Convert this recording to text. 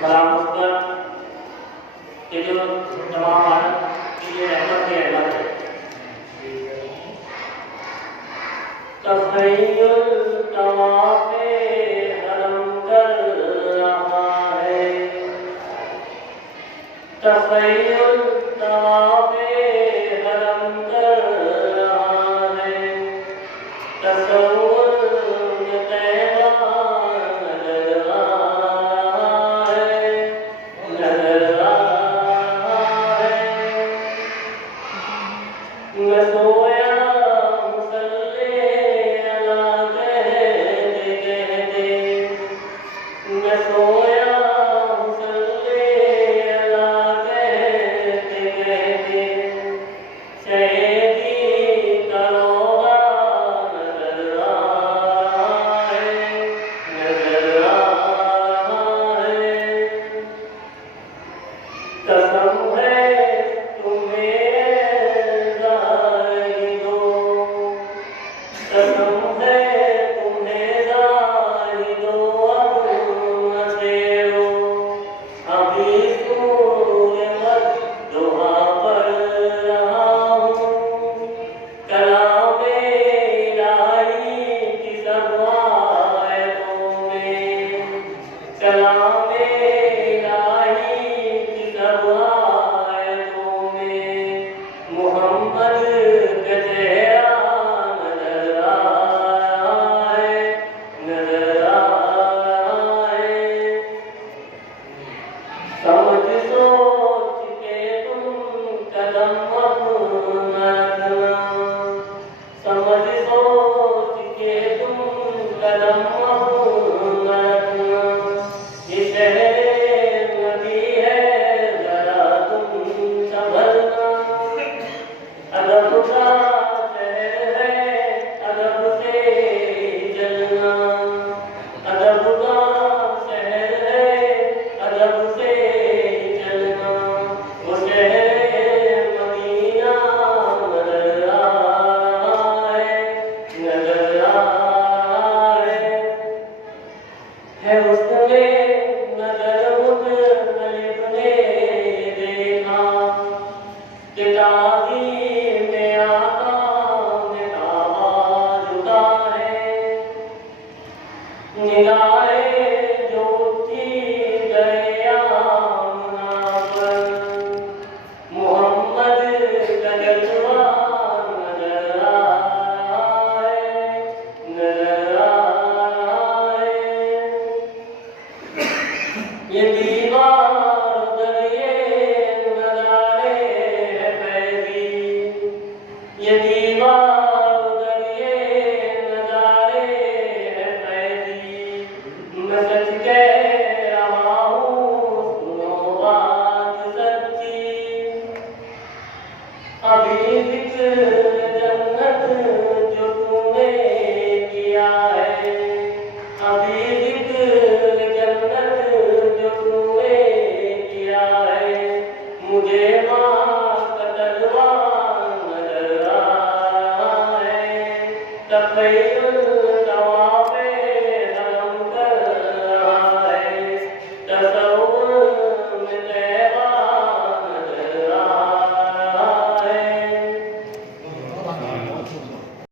सलामुद्दर ये जो तमाम आलम की ये रहमत ही रहमत है। तखय्युल तवाफ़े हरम कर रहा है, तखय्युल तवाफ़े हरम कर रहा है, तसव्वुर में तैबा नज़र आ रहा है, नज़र आ रहा है। मैं सोया मुसल्ले अला कहते कहते, मैं सोया मुसल्ले अला कहते कहते, शहीदी का रोज़ा नज़र आ रहा है, नज़र आ रहा है। कसम है तुम्हें ज़ारी दो, कसम है तुम्हें ज़ारी दो, अब न छेड़ो अभी सूर्य मद्दुहा पढ़ रहा हूँ। कलामे इलाही की सब आयतों में, कलामे इलाही की सब आयतों में मोहम्मद का चेहरा नज़र आ रहा है, नज़र आ रहा है। समझ सोच के तुम कदम अपना रखना, समझ सोच के तुम कदम अपना रखना। ये शहर नबी है ज़रा तुम संभलना, अदब का शहर है अदब से चलना, अदब का शहर है अदब से चलना। वो शहर मदीना नज़र आ रहा है, नज़र आ रहा है उसने नज़र मुतलिब ने देखा कि ताज़ीम में आका में काबा झुका है। निगाहें जो उठी दरियामुना पर, मोहम्मद का जलवा नज़र आ रहा है, नज़र आ रहा है। ये दीवार दरिए नज़ारे है फैज़ी, ये दीवार दरिए नज़ारे है फैज़ी। मैं सच कह रहा हूँ सुनो बात सच्ची, अभी ज़िक्र जन्नत जो तूने किया है, अभी ज़िक्र जन्नत जो तूने किया है। मुझे माँ का तलवा नज़र आ रहा है, तखय्युल तवाफ़े